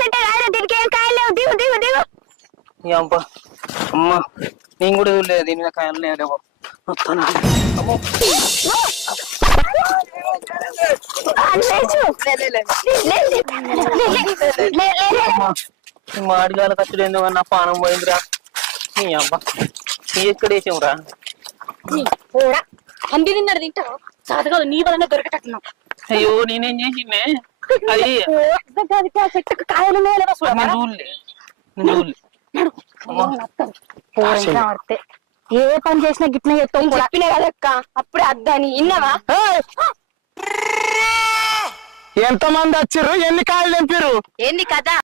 చెట్టే కాదు దీనికి ఏం కాయలు లేవు దిగు దిగు దిగు అబ్బా అమ్మా నేను కూడా చూడలేదు దీని మీద కాయలు లేవు వస్తాను మాడిగాల ఖర్చుడు ఏందో నా పానం పోయిందిరా నీ అబ్బా నీ ఎక్కడ వేసావురా పంది తిన్నాడు తింటావు సాధ కాదు నీ వలన దొరకటట్టున్నావు అయ్యో నేనేం చేసిందే అది చెట్టుకు కాయలు ఏ పని చేసినా గిట్ల చెప్తావు చెప్పినా కదక్క అప్పుడే అద్దాని ఇన్నవా ఎంతమంది వచ్చారు ఎన్ని కాయలు తెంపారు ఏంది కదా